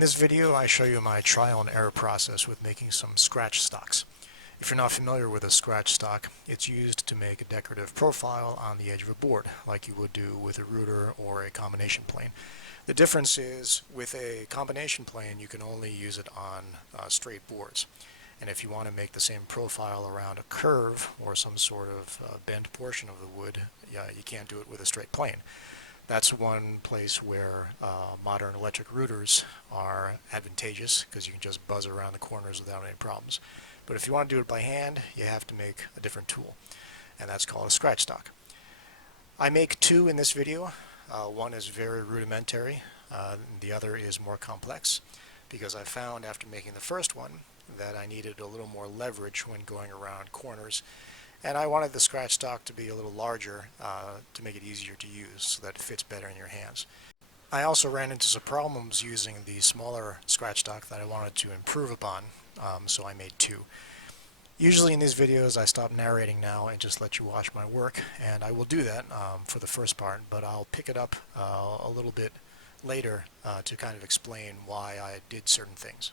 In this video, I show you my trial and error process with making some scratch stocks. If you're not familiar with a scratch stock, it's used to make a decorative profile on the edge of a board, like you would do with a router or a combination plane. The difference is, with a combination plane, you can only use it on straight boards. And if you want to make the same profile around a curve or some sort of bent portion of the wood, you can't do it with a straight plane. That's one place where modern electric routers are advantageous, because you can just buzz around the corners without any problems. But if you want to do it by hand, you have to make a different tool, and that's called a scratch stock. I make two in this video. One is very rudimentary, the other is more complex, because I found after making the first one that I needed a little more leverage when going around corners, and I wanted the scratch stock to be a little larger to make it easier to use so that it fits better in your hands. I also ran into some problems using the smaller scratch stock that I wanted to improve upon, so I made two. Usually in these videos I stop narrating now and just let you watch my work, and I will do that for the first part, but I'll pick it up a little bit later to kind of explain why I did certain things.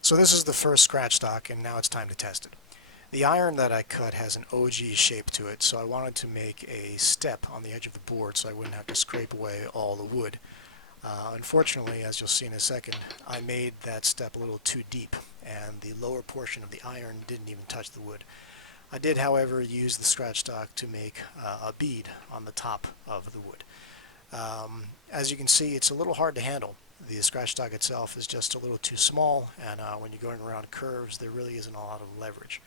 So this is the first scratch stock, and now it's time to test it. The iron that I cut has an OG shape to it, so I wanted to make a step on the edge of the board so I wouldn't have to scrape away all the wood. Unfortunately, as you'll see in a second, I made that step a little too deep, and the lower portion of the iron didn't even touch the wood. I did, however, use the scratch stock to make a bead on the top of the wood. As you can see, it's a little hard to handle. The scratch stock itself is just a little too small, and when you're going around curves, there really isn't a lot of leverage.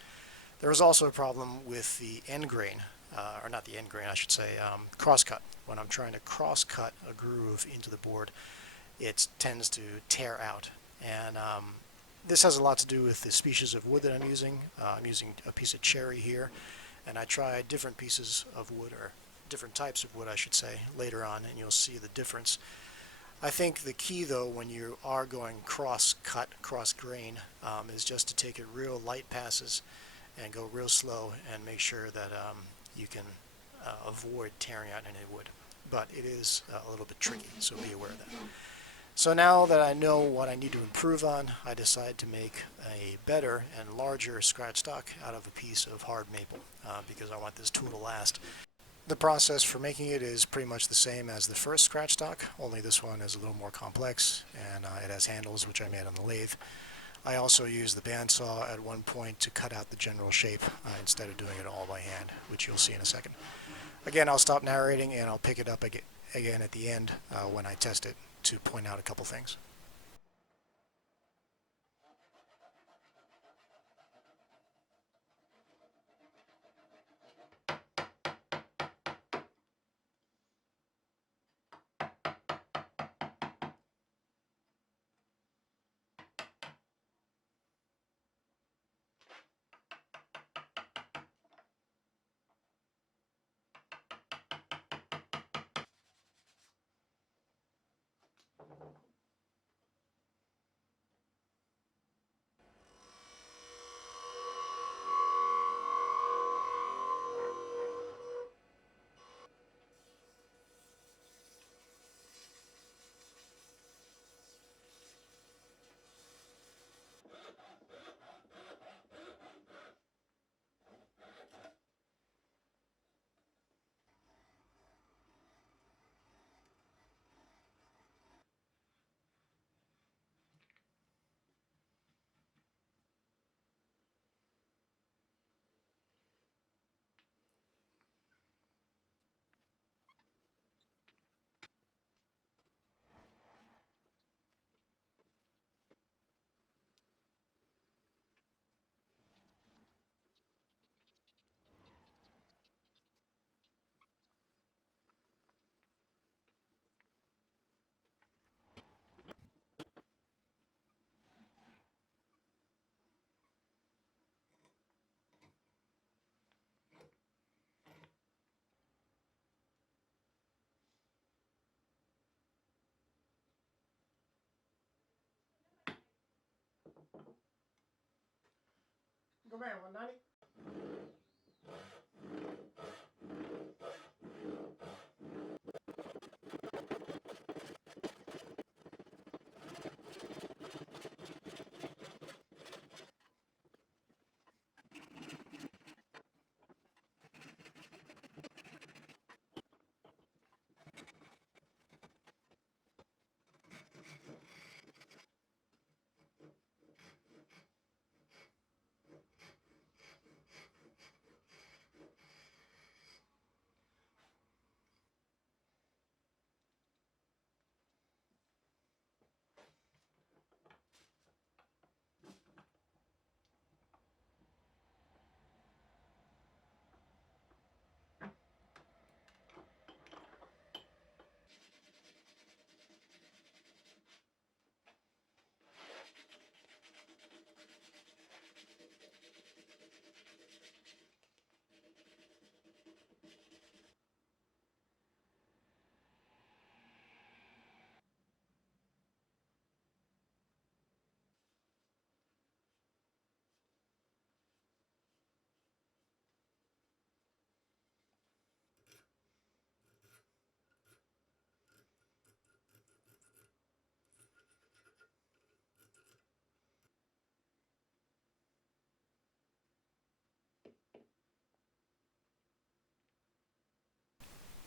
There was also a problem with the end grain, or not the end grain, I should say, crosscut. When I'm trying to cross-cut a groove into the board, it tends to tear out. And this has a lot to do with the species of wood that I'm using. I'm using a piece of cherry here, and I tried different pieces of wood, or different types of wood, I should say, later on, and you'll see the difference. I think the key, though, when you are going cross-cut, cross-grain, is just to take it real light passes and go real slow and make sure that you can avoid tearing out any wood. But it is a little bit tricky, so be aware of that. So now that I know what I need to improve on, I decide to make a better and larger scratch stock out of a piece of hard maple because I want this tool to last. The process for making it is pretty much the same as the first scratch stock, only this one is a little more complex, and it has handles which I made on the lathe. I also used the bandsaw at one point to cut out the general shape instead of doing it all by hand, which you'll see in a second. Again, I'll stop narrating and I'll pick it up again at the end when I test it to point out a couple things. Com'è, 190?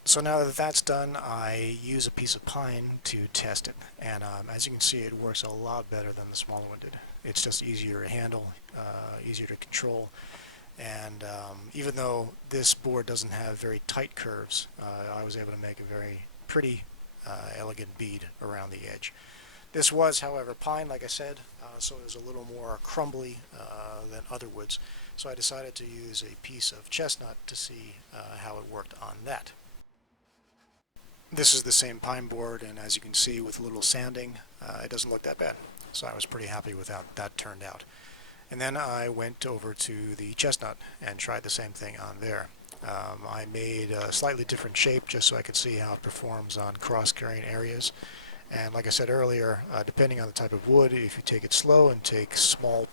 So now that that's done, I use a piece of pine to test it, and as you can see, it works a lot better than the smaller one did. It's just easier to handle, easier to control, And even though this board doesn't have very tight curves, I was able to make a very pretty elegant bead around the edge. This was, however, pine, like I said, so it was a little more crumbly than other woods. So I decided to use a piece of chestnut to see how it worked on that. This is the same pine board, and as you can see with a little sanding, it doesn't look that bad. So I was pretty happy with how that turned out. And then I went over to the chestnut and tried the same thing on there. I made a slightly different shape just so I could see how it performs on cross-carrying areas. And like I said earlier, depending on the type of wood, if you take it slow and take small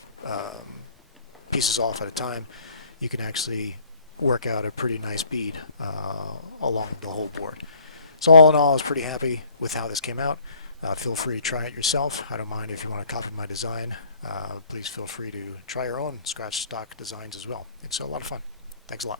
pieces off at a time, you can actually work out a pretty nice bead along the whole board. So all in all, I was pretty happy with how this came out. Feel free to try it yourself. I don't mind if you want to copy my design. Please feel free to try your own scratch stock designs as well. It's a lot of fun. Thanks a lot.